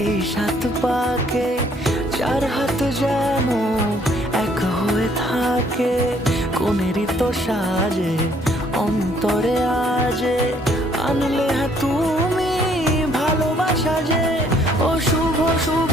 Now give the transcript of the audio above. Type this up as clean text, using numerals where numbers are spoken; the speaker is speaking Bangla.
এই সাত পাকে চার হাত যেন এক হয়ে থাকে, কোনেরই তো সাজে অন্তরে আজে আনলে তুমি ভালোবাসা যে। ও শুভ শুভ